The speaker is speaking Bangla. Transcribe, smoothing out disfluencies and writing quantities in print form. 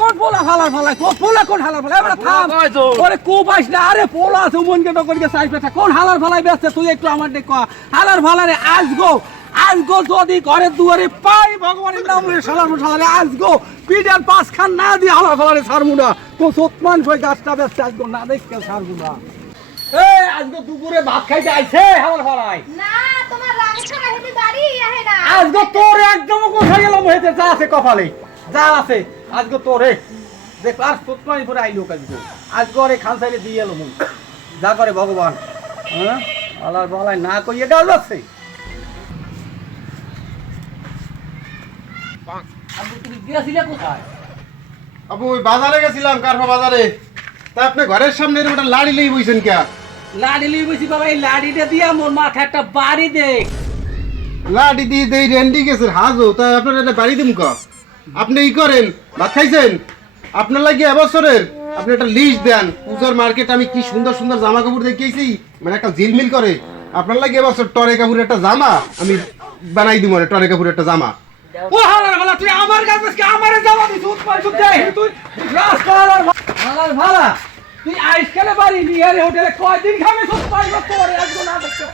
কোন পোলা ফালার ফালাই পোলা কোন হালার ফালাই এবার থাম ওরে কুপাইস না আরে পোলা আছে মনকে তো করিকে সাইজ পেটা কোন হালার ফালাই বেচছে তুই একটু আমার দেখ হালার ফালারে আজগো যদি ঘরের দুয়ারে পাই ভগবানের নাম লয়ে শালারে আজগো পিডার পাঁচ খান না দিয়ে হালার ফালারে ছাড়মুনা তো সতমান সই গাছটা বেচছে আজগো না দেখকে ছাড়মুনা এই আজগো দুপুরে ভাত খাইতে আইছে হালার ফালাই না তোমার রাগে ছাড়া হেদি বাড়ি আহে না আজগো তোর একদম কোথায় গেল হইতে যা আছে কপালে যা আছে আজগো তোরে দেখ আর সতমান পরে আইলো আজগো আজগো রে খান চাইলে দিয়ে এলো মুখ যা করে ভগবান হ্যাঁ হালার ফালাই না কইয়ে গাল যাচ্ছে আবু ওই বাজারে গেছিলাম কারফা বাজারে তা আপনি ঘরের সামনে এরকম একটা লাড়ি লই বইছেন কে লাড়ি লই বইছি বাবা এই লাড়িটা দিয়া মোর মাথায় একটা বাড়ি দে লাড়ি দিয়ে দেই রেন্ডি গেছেন হাজো তা আপনার একটা বাড়ি দিম ক আপনি ই করেন ভাত খাইছেন আপনার লাগি এবছরের আপনি একটা লিস্ট দেন পূজার মার্কেট আমি কি সুন্দর সুন্দর জামা কাপড় দেখিয়েছি মানে একটা ঝিলমিল করে আপনার লাগি এবছর টরে কাপড়ের একটা জামা আমি বানাই দিব টরে কাপড়ের একটা জামা ও হালার ভালা তুই আমার কাছে কি আমারে যাওয়া দিছ উৎপাই সুদ দে তুই রাস্তা হালার ভালা তুই আইসকালে বাড়ি নিয়ে রে হোটেলে কয়দিন খাবে সব পাইব তোরে একজন না দেখতে